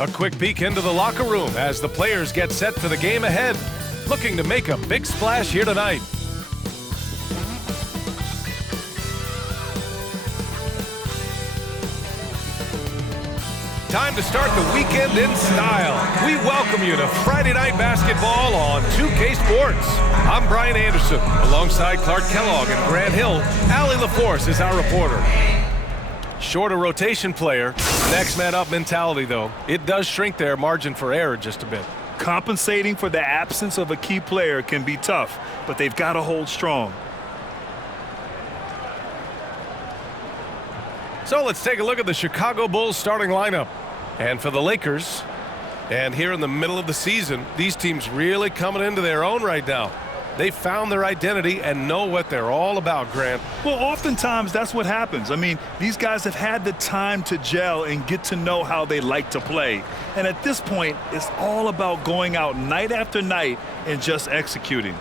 A quick peek into the locker room as the players get set for the game ahead, looking to make a big splash here tonight. Time to start the weekend in style. We welcome you to Friday Night Basketball on 2K Sports. I'm Brian Anderson, alongside Clark Kellogg and Grant Hill. Allie LaForce is our reporter. Shorter rotation player, next man up mentality though. It does shrink their margin for error just a bit. Compensating for the absence of a key player can be tough, but they've got to hold strong. So let's take a look at the Chicago Bulls starting lineup. And for the Lakers, and here in the middle of the season, these teams really coming into their own right now. They found their identity and know what they're all about, Grant. Well, oftentimes that's what happens. I mean, these guys have had the time to gel and get to know how they like to play. And at this point, it's all about going out night after night and just executing.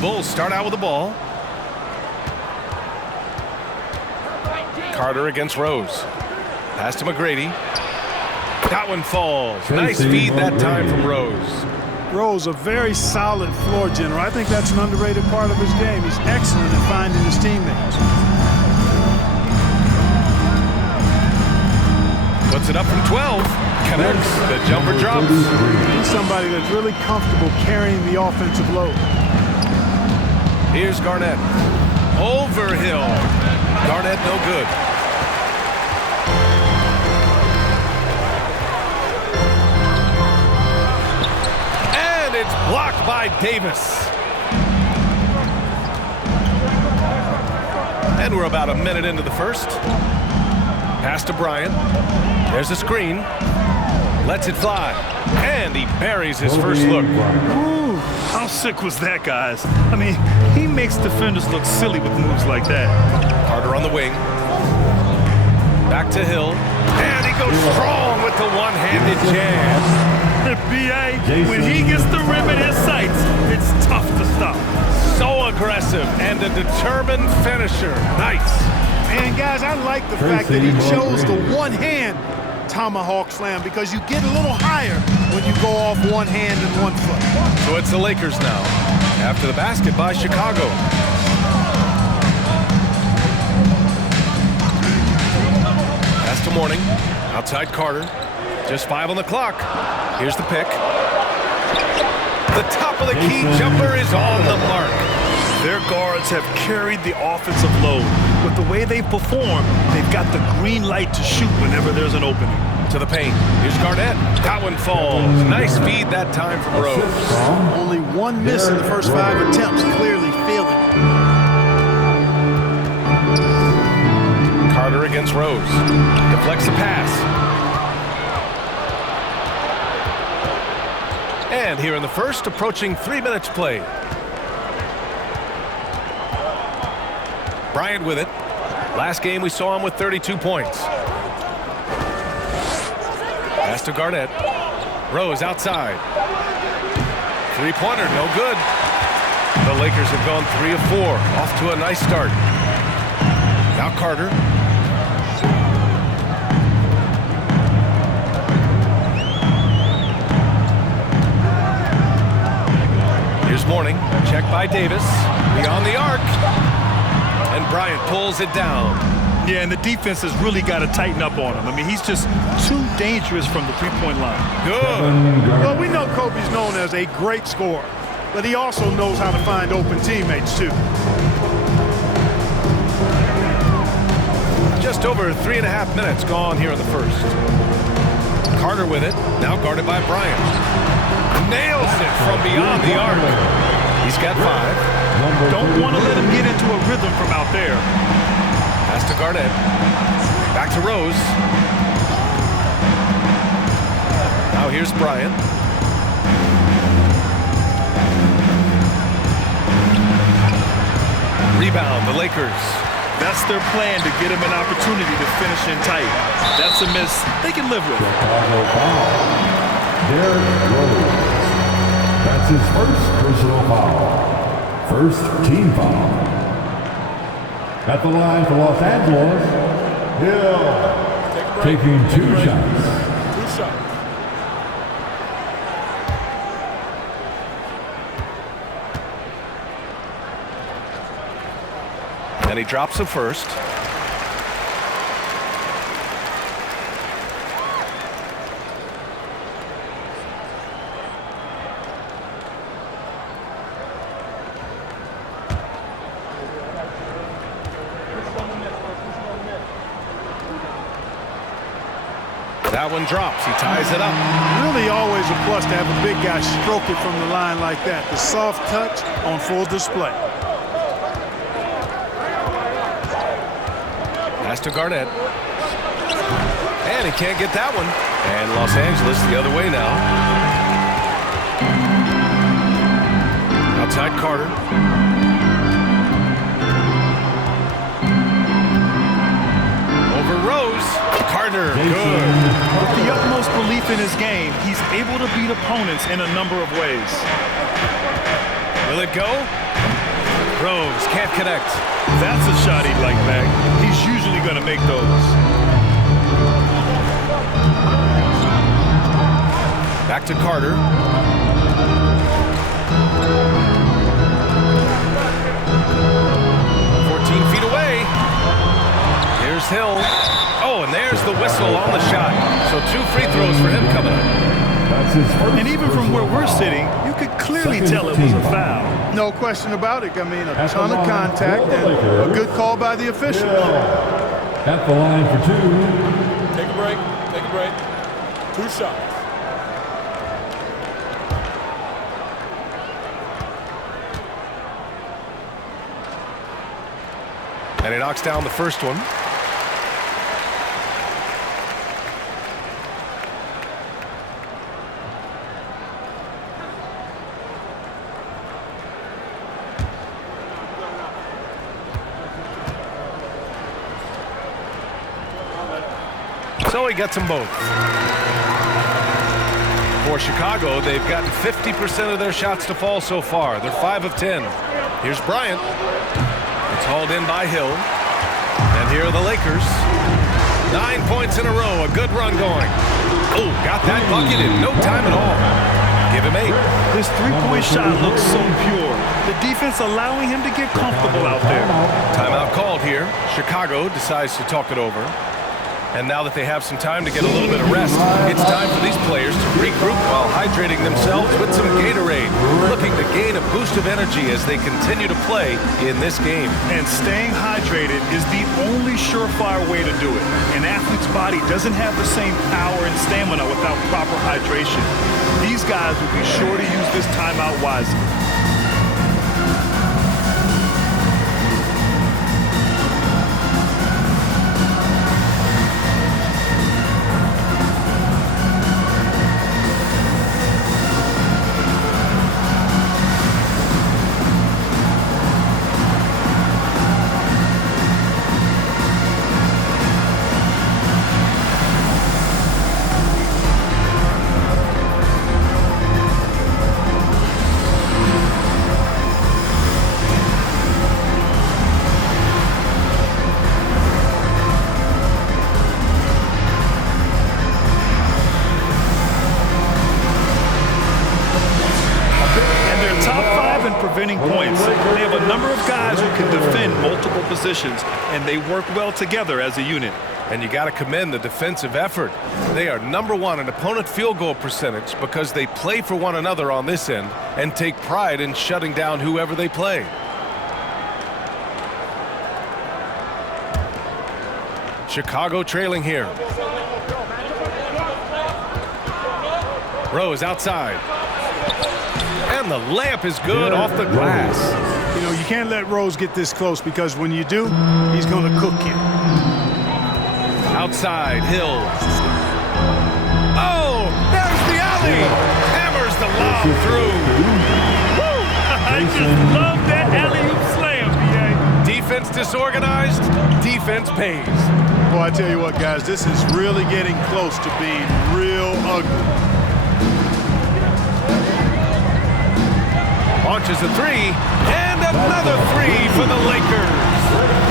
Bulls start out with the ball. Carter against Rose. Pass to McGrady. That one falls. Nice feed that time from Rose. Rose, a very solid floor general. I think that's an underrated part of his game. He's excellent at finding his teammates. Puts it up from 12. Connects. The jumper drops. He's somebody that's really comfortable carrying the offensive load. Here's Garnett. Over Hill. Garnett no good. And it's blocked by Davis. And we're about a minute into the first. Pass to Bryant. There's a screen. Lets it fly. And he buries his first look. Ooh, how sick was that, guys? I mean, he makes defenders look silly with moves like that. Carter on the wing. Back to Hill. And he goes strong with the one-handed jab. B.A., when he gets the rim in his sights, it's tough to stop. So aggressive and a determined finisher. Nice. And, guys, I like the fact that he chose the one-hand tomahawk slam because you get a little higher when you go off one hand and one foot. So it's the Lakers now after the basket by Chicago. Pass to Mourning. Outside Carter. Just 5 on the clock. Here's the pick. The top of the key jumper is on the mark. Their guards have carried the offensive load. With the way they perform, they've got the green light to shoot whenever there's an opening. To the paint. Here's Garnett. That one falls. Nice feed that time from Rose. Only one miss in the first 5 attempts, clearly failing. Carter against Rose. Deflects the pass. And here in the first, approaching 3 minutes played. Bryant with it. Last game we saw him with 32 points. Pass to Garnett. Rose outside. Three-pointer, no good. The Lakers have gone 3 of 4. Off to a nice start. Now Carter. Here's Mourning. Check by Davis. Beyond the arc. And Bryant pulls it down. Yeah, and the defense has really got to tighten up on him. I mean, he's just too dangerous from the three-point line. Good. Well, we know Kobe's known as a great scorer, but he also knows how to find open teammates, too. Just over 3.5 minutes gone here in the first. Carter with it, now guarded by Bryant. Nails it from beyond the arc. He's got 5. Don't want to let him get into a rhythm from out there. Pass to Garnett. Back to Rose. Now here's Bryant. rebound, the Lakers. That's their plan, to get him an opportunity to finish in tight. That's a miss they can live with. Chicago foul. Derrick Rose. That's his first personal foul. First team foul. At the line for Los Angeles, Hill taking 2 shots. 2 shots. And he drops the first. That one drops. He ties it up. Really always a plus to have a big guy stroke it from the line like that. The soft touch on full display. Pass to Garnett. And he can't get that one. And Los Angeles the other way now. Outside Carter. Over Rose. Carter, good. With the utmost belief in his game, he's able to beat opponents in a number of ways. Will it go? Rose can't connect. That's a shot he'd like back. He's usually going to make those. Back to Carter. Feet away. Here's Hill. Oh, and there's the whistle on the shot. So 2 free throws for him coming up. That's his first. And even from where we're sitting, you could clearly tell it was a foul. No question about it. I mean, a ton of contact and a good call by the officials. At the line for 2. Take a break. Take a break. 2 shots. And he knocks down the first one. So he gets them both. For Chicago, they've gotten 50% of their shots to fall so far. They're 5 of 10. Here's Bryant. It's hauled in by Hill. And here are the Lakers. 9 points in a row. A good run going. Oh, got that bucket in no time at all. Give him 8. His three-point shot looks so pure. The defense allowing him to get comfortable out there. Timeout called here. Chicago decides to talk it over. And now that they have some time to get a little bit of rest, it's time for these players to regroup while hydrating themselves with some Gatorade, looking to gain a boost of energy as they continue to play in this game. And staying hydrated is the only surefire way to do it. An athlete's body doesn't have the same power and stamina without proper hydration. These guys will be sure to use this timeout wisely. Points. They have a number of guys who can defend multiple positions, and they work well together as a unit. And you got to commend the defensive effort. They are #1 in opponent field goal percentage because they play for one another on this end and take pride in shutting down whoever they play. Chicago trailing here. Rose outside. And the layup is good off the glass. You know, you can't let Rose get this close because when you do, he's going to cook you. Outside, Hill. Oh, there's the alley. Hammers the lob through. Woo! I just love that alley-oop slam, B.A. disorganized, defense pays. Boy, I tell you what, guys, this is really getting close to being real ugly. Launches a three, and another three for the Lakers.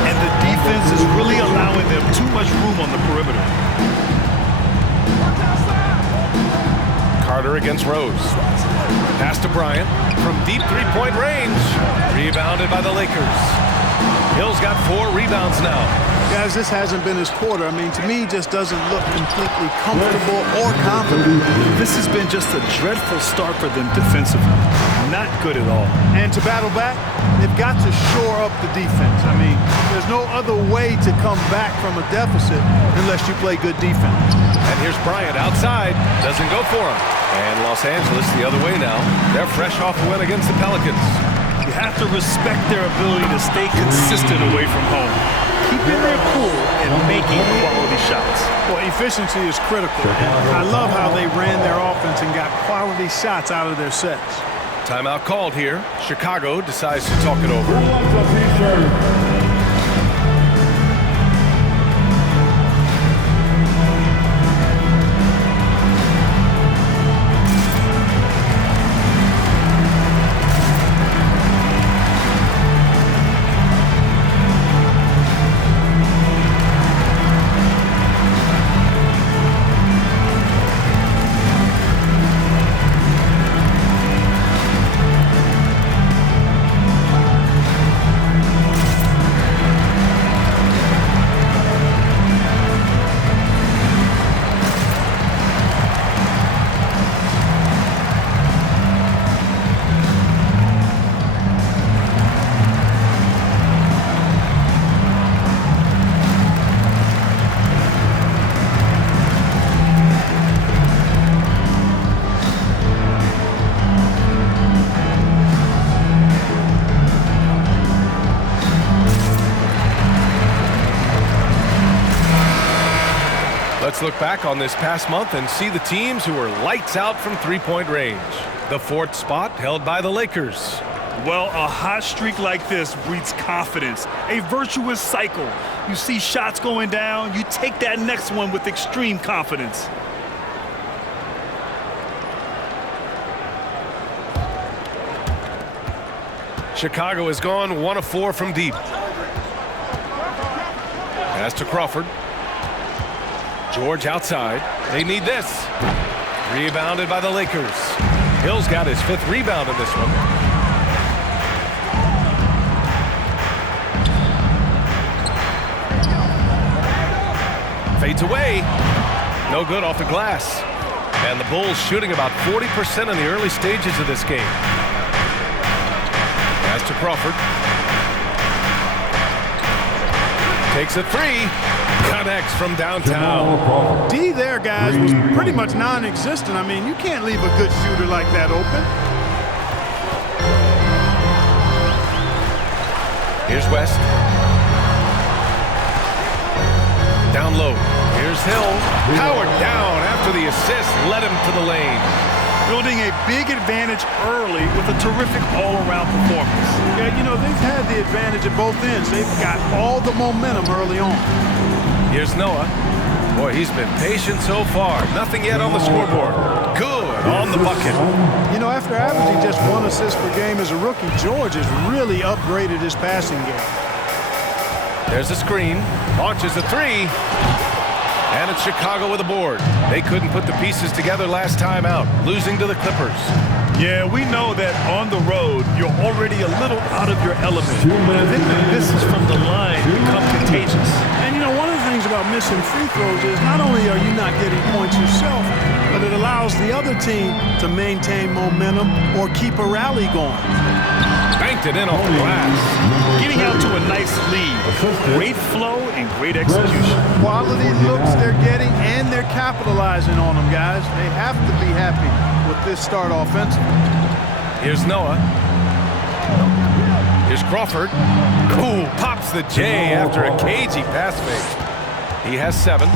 And the defense is really allowing them too much room on the perimeter. Carter against Rose. Pass to Bryant from deep three-point range. Rebounded by the Lakers. Hill's got 4 rebounds now. Guys, this hasn't been his quarter. I mean, to me, just doesn't look completely comfortable or confident. This has been just a dreadful start for them defensively. Not good at all. And to battle back, they've got to shore up the defense. I mean, there's no other way to come back from a deficit unless you play good defense. And here's Bryant outside. Doesn't go for him. And Los Angeles the other way now. They're fresh off a win against the Pelicans. You have to respect their ability to stay consistent away from home. Keeping their cool and making quality shots. Well, efficiency is critical. I love how they ran their offense and got quality shots out of their sets. Timeout called here. Chicago decides to talk it over. Let's look back on this past month and see the teams who were lights out from three-point range. The 4th spot held by the Lakers. Well, a hot streak like this breeds confidence, a virtuous cycle. You see shots going down, you take that next one with extreme confidence. Chicago has gone 1 of 4 from deep. Pass to Crawford. George outside. They need this. Rebounded by the Lakers. Hill's got his 5th rebound in this one. Fades away. No good off the glass. And the Bulls shooting about 40% in the early stages of this game. Pass to Crawford. Takes a 3. Connects from downtown. D there, guys, was pretty much non-existent. I mean, you can't leave a good shooter like that open. Here's West. Down low. Here's Hill. Powered down after the assist led him to the lane. Building a big advantage early with a terrific all-around performance. Yeah, you know, they've had the advantage at both ends. They've got all the momentum early on. Here's Noah. Boy, he's been patient so far. Nothing yet on the scoreboard. Good on the bucket. You know, after averaging just 1 assist per game as a rookie, George has really upgraded his passing game. There's a screen. Launches a 3. And it's Chicago with a board. They couldn't put the pieces together last time out, losing to the Clippers. Yeah, we know that on the road, you're already a little out of your element. But I think the misses from the line become contagious. And, you know, one of the things about missing free throws is not only are you not getting points yourself, but it allows the other team to maintain momentum or keep a rally going. Banked it in off the glass. Getting out to a nice lead. Great flow and great execution. Quality looks they're getting, and they're capitalizing on them, guys. They have to be happy with this start offensively. Here's Noah. Here's Crawford. Cool, pops the J after a cagey pass fake. He has 7.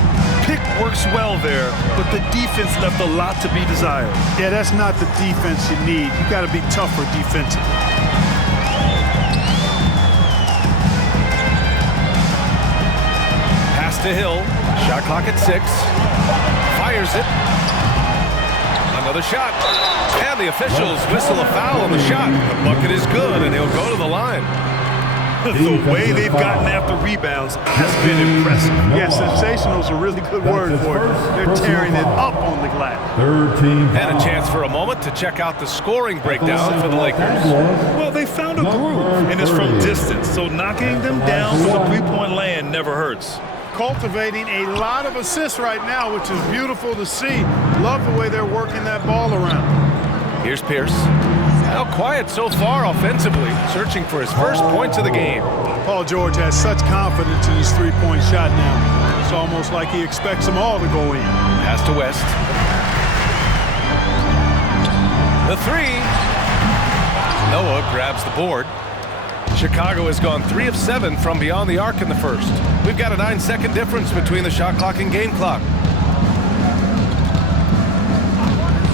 Pick works well there, but the defense left a lot to be desired. Yeah, that's not the defense you need. You got to be tougher defensively. to Hill. Shot clock at 6. Fires it. Another shot. And the officials whistle a foul on the shot. The bucket is good, and he'll go to the line. The way they've gotten after rebounds has been impressive. Yeah, sensational is a really good word for it. They're tearing it up on the glass. Third team foul. And a chance for a moment to check out the scoring breakdown for the Lakers. Well, they found a groove, and it's from distance, so knocking them down from the three-point land never hurts. Cultivating a lot of assists right now, which is beautiful to see. Love the way they're working that ball around. Here's Pierce. Now quiet so far offensively, searching for his first points of the game. Paul George has such confidence in his three-point shot now. It's almost like he expects them all to go in. Pass to West. The 3. Noah grabs the board. Chicago has gone 3 of 7 from beyond the arc in the first. We've got a 9-second difference between the shot clock and game clock.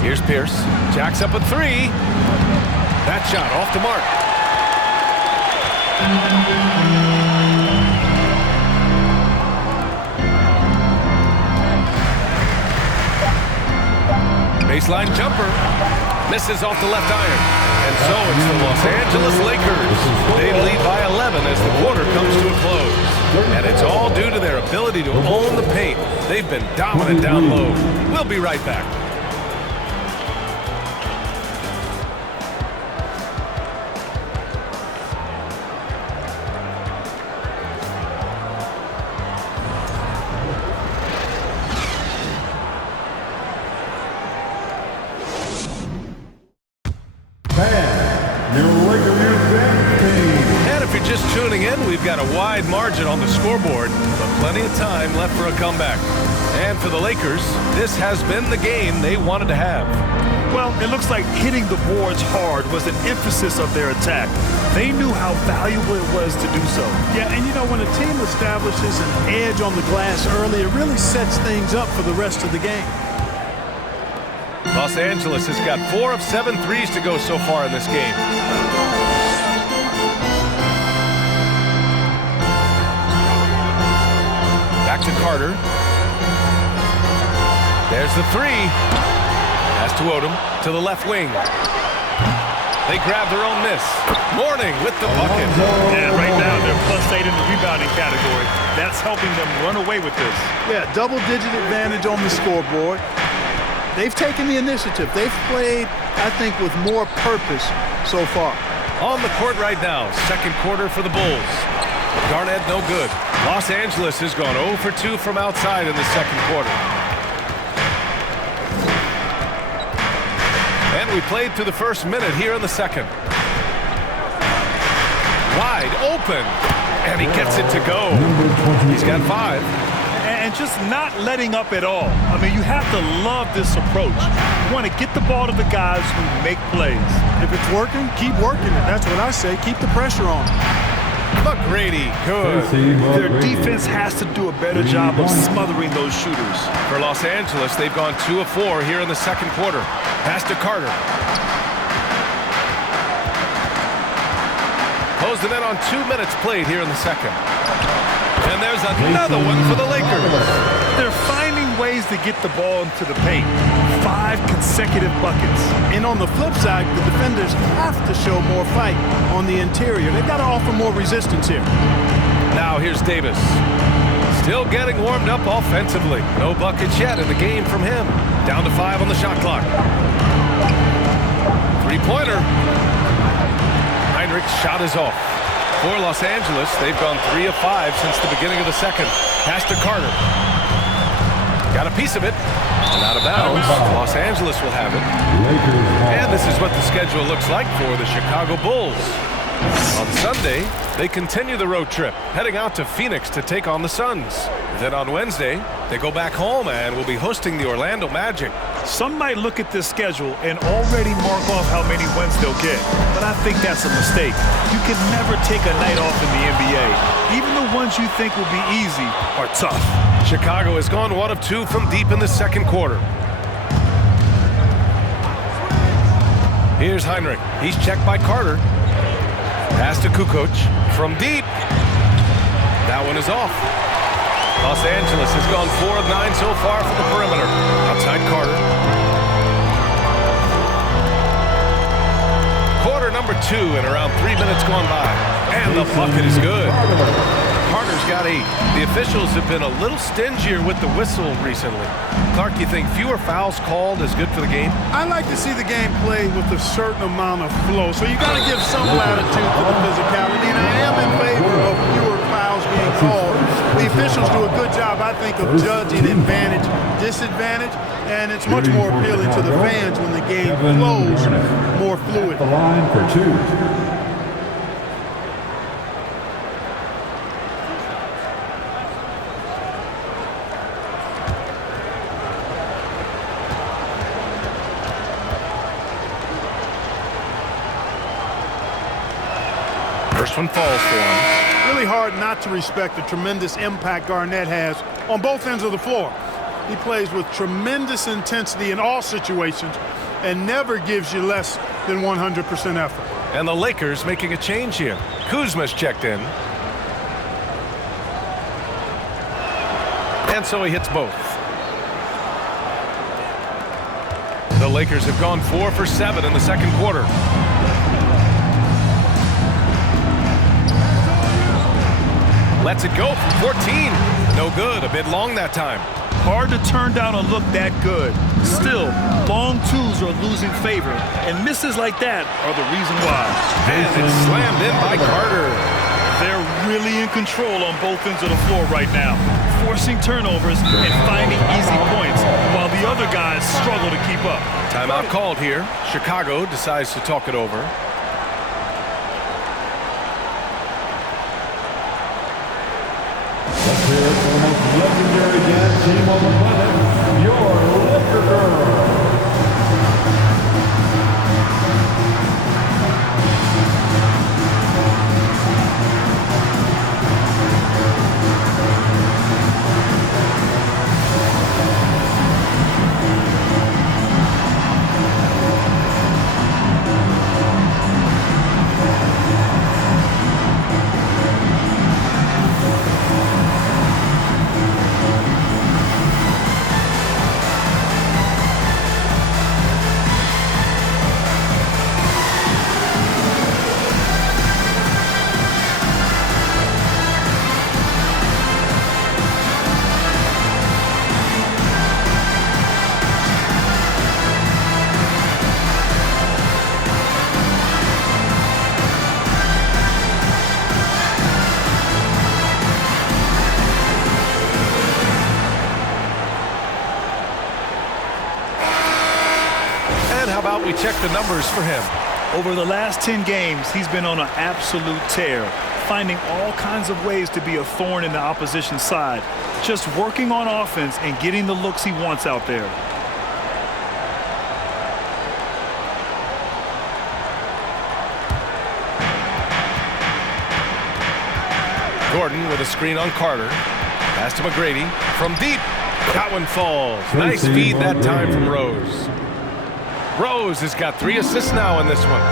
Here's Pierce. Jacks up a 3. That shot off the mark. Baseline jumper. Misses off the left iron. And so it's the Los Angeles Lakers. They lead by 11 as the quarter comes to a close. And it's all due to their ability to own the paint. They've been dominant down low. We'll be right back. Tuning in, we've got a wide margin on the scoreboard, but plenty of time left for a comeback. And for the Lakers, this has been the game they wanted to have. Well, it looks like hitting the boards hard was an emphasis of their attack. They knew how valuable it was to do so. Yeah, and you know, when a team establishes an edge on the glass early, it really sets things up for the rest of the game. Los Angeles has got 4 of 7 threes to go so far in this game. Back to Carter. There's the 3. Pass to Odom to the left wing. They grab their own miss. Mourning with the bucket. And right now they're +8 in the rebounding category. That's helping them run away with this. Yeah, double-digit advantage on the scoreboard. They've taken the initiative. They've played, I think, with more purpose so far. On the court right now, second quarter for the Bulls. Garnett no good. Los Angeles has gone 0 for 2 from outside in the second quarter. And we played through the first minute here in the second. Wide open. And he gets it to go. He's got 5. And just not letting up at all. I mean, you have to love this approach. You want to get the ball to the guys who make plays. If it's working, keep working it. That's what I say. Keep the pressure on. McGrady, good. Their defense has to do a better job of smothering those shooters. For Los Angeles, they've gone 2 of 4 here in the second quarter. Pass to Carter. Close them in on 2 minutes played here in the second. And there's another one for the Lakers. They're finding ways to get the ball into the paint. 5 consecutive buckets. And on the flip side, the defenders have to show more fight on the interior. They've got to offer more resistance here. Now here's Davis. Still getting warmed up offensively. No buckets yet in the game from him. Down to 5 on the shot clock. Three-pointer. Heinrich's shot is off. For Los Angeles, they've gone 3 of 5 since the beginning of the second. Pass to Carter. Got a piece of it. And out of bounds. Los Angeles will have it. And this is what the schedule looks like for the Chicago Bulls. On Sunday, they continue the road trip, heading out to Phoenix to take on the Suns. Then on Wednesday, they go back home and will be hosting the Orlando Magic. Some might look at this schedule and already mark off how many wins they'll get, but I think that's a mistake. You can never take a night off in the NBA. Even the ones you think will be easy are tough. Chicago has gone 1 of 2 from deep in the second quarter. Here's Heinrich. He's checked by Carter. Pass to Kukoc from deep. That one is off. Los Angeles has gone 4 of 9 so far from the perimeter. Outside Carter. Quarter number 2 and around 3 minutes gone by. And the bucket is good. Carter's got 8. The officials have been a little stingier with the whistle recently. Clark, you think fewer fouls called is good for the game? I like to see the game played with a certain amount of flow. So you got to give some latitude to the physicality. And I am in favor of fewer fouls being called. The officials do a good job, I think, of judging advantage, disadvantage, and it's much more appealing to the fans when the game flows more fluid. The line for 2. First one falls for him. Really hard not to respect the tremendous impact Garnett has on both ends of the floor. He plays with tremendous intensity in all situations and never gives you less than 100% effort. And the Lakers making a change here. Kuzma's checked in. And so he hits both. The Lakers have gone 4 for 7 in the second quarter. Lets it go from 14. No good. A bit long that time. Hard to turn down a look that good. Still, long twos are losing favor, and misses like that are the reason why. And it's slammed in by Carter. They're really in control on both ends of the floor right now, forcing turnovers and finding easy points, while the other guys struggle to keep up. Timeout called here. Chicago decides to talk it over. Let's hear it for the most legendary dance team on the planet, your Laker Girls. We check the numbers for him. Over the last 10 games, he's been on an absolute tear, finding all kinds of ways to be a thorn in the opposition's side, just working on offense and getting the looks he wants out there. Gordon with a screen on Carter. Pass to McGrady from deep. That one falls. Nice feed that time from Rose. Rose has got 3 assists now in this one.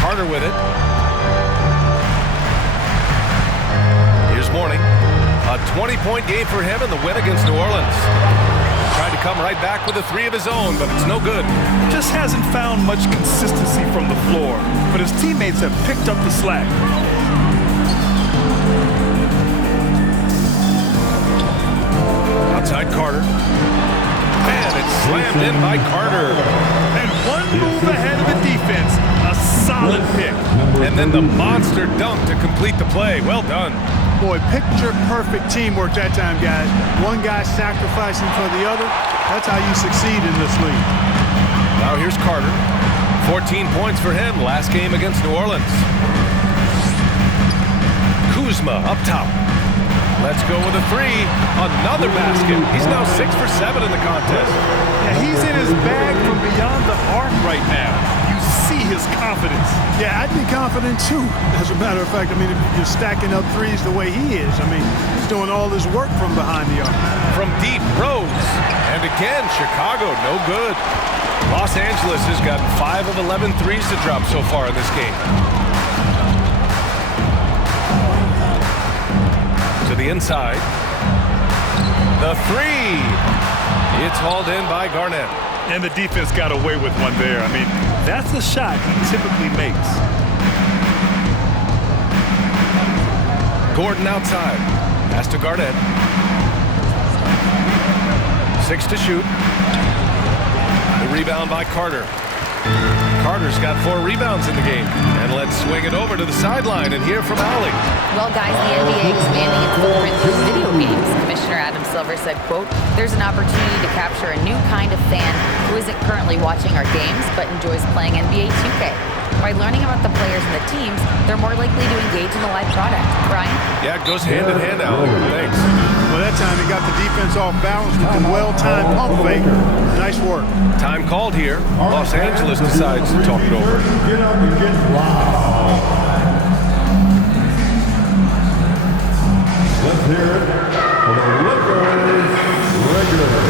Carter with it. Here's Mourning. A 20-point game for him in the win against New Orleans. Tried to come right back with a 3 of his own, but it's no good. Just hasn't found much consistency from the floor, but his teammates have picked up the slack. Outside Carter. And it's slammed in by Carter. And one move ahead of the defense. A solid pick. And then the monster dunk to complete the play. Well done. Boy, picture-perfect teamwork that time, guys. One guy sacrificing for the other. That's how you succeed in this league. Now here's Carter. 14 points for him last game against New Orleans. Kuzma up top. Let's go with a 3. Another basket. He's now 6 for 7 in the contest. Yeah, he's in his bag from beyond the arc right now. You see his confidence. Yeah, I'd be confident confident too. As a matter of fact, I mean, if you're stacking up threes the way he is, I mean, he's doing all his work from behind the arc. From deep, Rose. And again, Chicago, no good. Los Angeles has gotten 5 of 11 threes to drop so far in this game. To the inside. The three. It's hauled in by Garnett. And the defense got away with one there. I mean, that's a shot he typically makes. Gordon outside. Pass to Garnett. 6 to shoot. The rebound by Carter. Carter's got 4 rebounds in the game. And let's swing it over to the sideline and hear from Allie. Well, guys, the NBA expanding its footprint through video games. Commissioner Adam Silver said, quote, "There's an opportunity to capture a new kind of fan who isn't currently watching our games but enjoys playing NBA 2K. By learning about the players and the teams, they're more likely to engage in the live product." Brian? Yeah, it goes hand in hand, Allie. Thanks. Well, that time he got the defense off balance with the well-timed pump fake. Nice work. Time called here. Los Angeles decides to talk it over. Get up and get loud. Let's hear it for the Lakers regulars.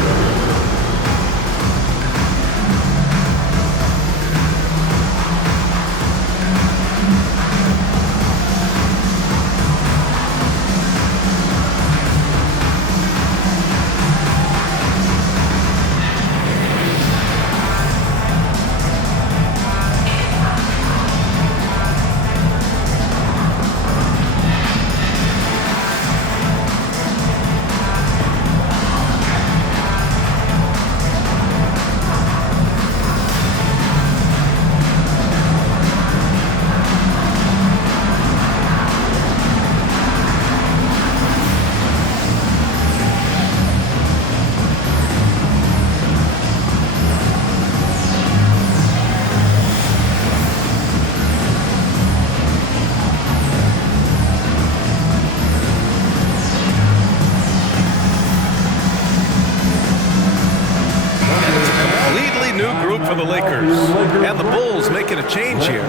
For the Lakers. And the Bulls making a change here.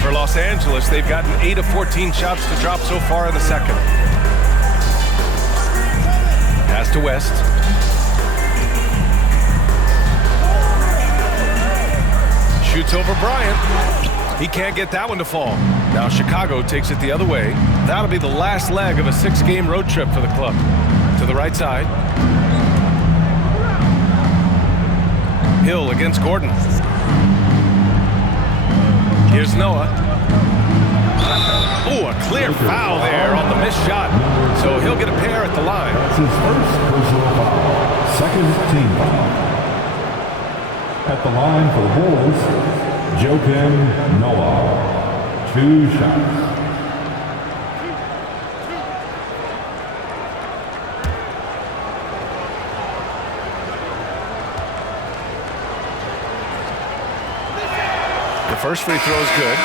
For Los Angeles, they've gotten 8 of 14 shots to drop so far in the second. Pass to West. Shoots over Bryant. He can't get that one to fall. Now Chicago takes it the other way. That'll be the last leg of a 6-game road trip for the club. To the right side. Hill against Gordon. Here's Noah. Oh, a clear foul there on the missed shot. So he'll get a pair at the line. That's his first personal foul. Second team foul. At the line for the Bulls, Joakim Noah. 2 shots. The first free throw is good.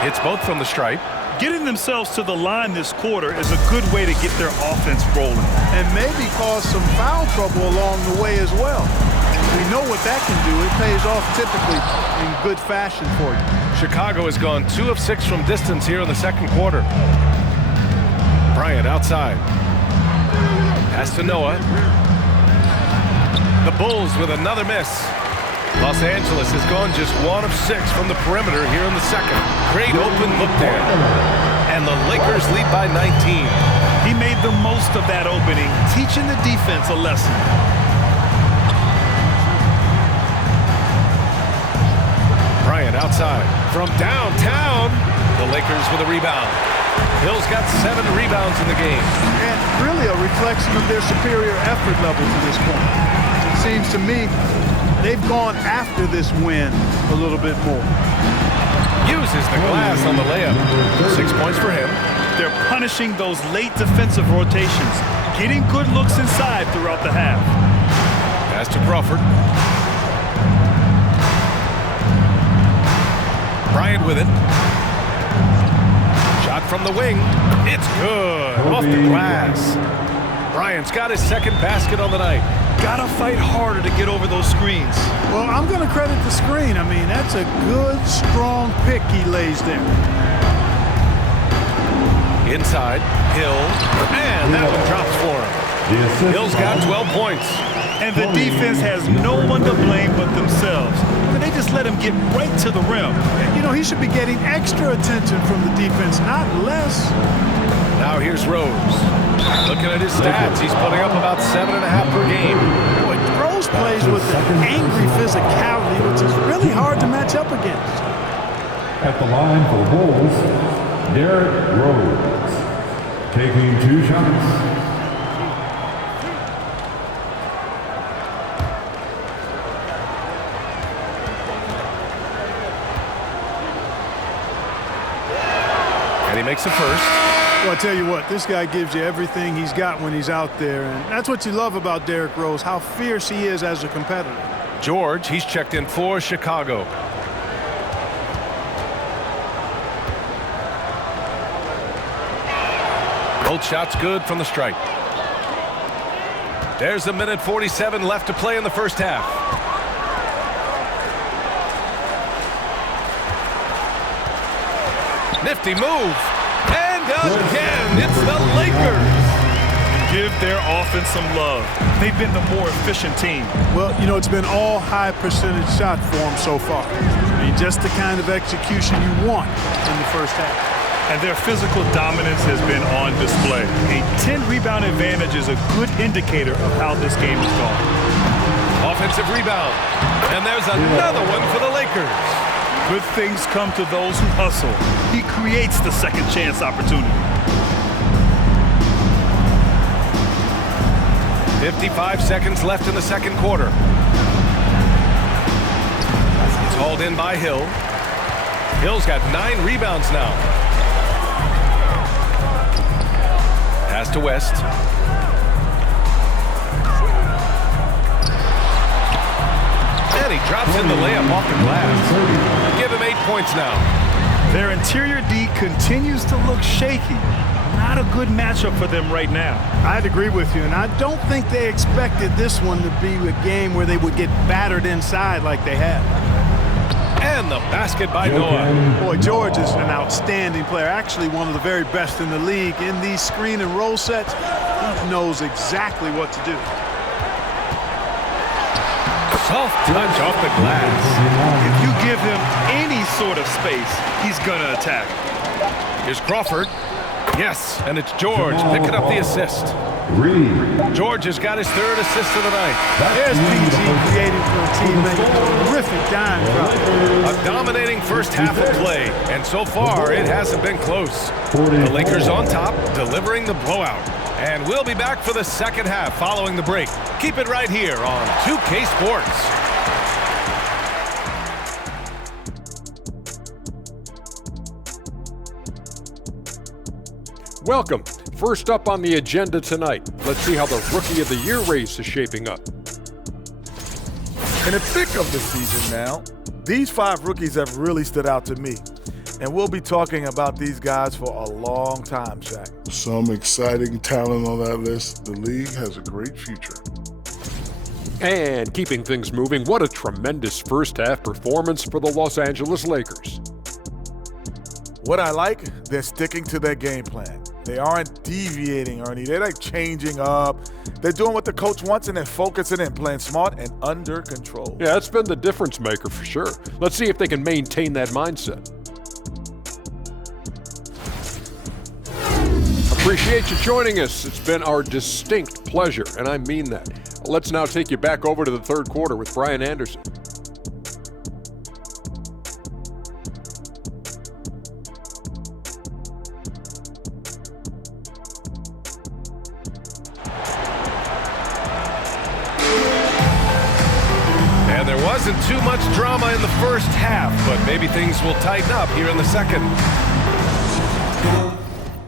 Hits both from the stripe. Getting themselves to the line this quarter is a good way to get their offense rolling. And maybe cause some foul trouble along the way as well. We know what that can do. It pays off typically in good fashion for you. Chicago has gone 2 of 6 from distance here in the second quarter. Bryant outside. Pass to Noah. The Bulls with another miss. Los Angeles has gone just 1 of 6 from the perimeter here in the second. Great open look there. And the Lakers lead by 19. He made the most of that opening, teaching the defense a lesson. Bryant outside. From downtown, the Lakers with a rebound. Hill's got 7 rebounds in the game. And really a reflection of their superior effort level to this point. It seems to me they've gone after this win a little bit more. Uses the glass on the layup. 6 points for him. They're punishing those late defensive rotations, getting good looks inside throughout the half. Pass to Crawford. Bryant with it. Shot from the wing. It's good. Off the glass. Bryant's got his second basket on the night. Gotta fight harder to get over those screens. Well, I'm going to credit the screen. I mean, that's a good, strong pick he lays there. Inside, Hill, and that one drops for him. Hill's got 12 points. And the defense has no one to blame but themselves. And they just let him get right to the rim. You know, he should be getting extra attention from the defense, not less. Now here's Rose. Looking at his stats, he's putting up about 7.5 per game. Boy, Rose plays with an angry physicality, which is really hard to match up against. At the line for the Bulls, Derrick Rose, taking 2 shots. And he makes the first. Well, I tell you what, this guy gives you everything he's got when he's out there. And that's what you love about Derrick Rose, how fierce he is as a competitor. George, he's checked in for Chicago. Both shots good from the stripe. There's a minute 47 left to play in the first half. Nifty move. And again, it's the Lakers. Give their offense some love. They've been the more efficient team. Well, you know, it's been all high percentage shot for him so far. I mean, just the kind of execution you want in the first half. And their physical dominance has been on display. A 10-rebound advantage is a good indicator of how this game has gone. Offensive rebound. And there's another one for the Lakers. Good things come to those who hustle. He creates the second chance opportunity. 55 seconds left in the second quarter. It's hauled in by Hill. Hill's got 9 rebounds now. Pass to West. And he drops in the layup off the glass. Give him 8 points now. Their interior D continues to look shaky. Not a good matchup for them right now. I'd agree with you, and I don't think they expected this one to be a game where they would get battered inside like they have. And the basket by Noah. Boy, George is an outstanding player, actually one of the very best in the league. In these screen and roll sets, he knows exactly what to do. Soft touch off the glass. If you give him any sort of space, he's gonna attack. Here's Crawford. Yes, and it's George picking up the assist. George has got his 3rd assist of the night. There's PG creating for a teammate. Terrific dime drop. A dominating first half of play, and so far it hasn't been close. The Lakers on top, delivering the blowout. And we'll be back for the second half following the break. Keep it right here on 2K Sports. Welcome. First up on the agenda tonight, let's see how the Rookie of the Year race is shaping up. In the thick of the season now, these 5 rookies have really stood out to me. And we'll be talking about these guys for a long time, Shaq. Some exciting talent on that list. The league has a great future. And keeping things moving, what a tremendous first half performance for the Los Angeles Lakers. What I like, they're sticking to their game plan. They aren't deviating, Ernie. They're like changing up. They're doing what the coach wants and they're focusing and playing smart and under control. Yeah, that's been the difference maker for sure. Let's see if they can maintain that mindset. Appreciate you joining us. It's been our distinct pleasure, and I mean that. Let's now take you back over to the third quarter with Brian Anderson. There wasn't too much drama in the first half, but maybe things will tighten up here in the second.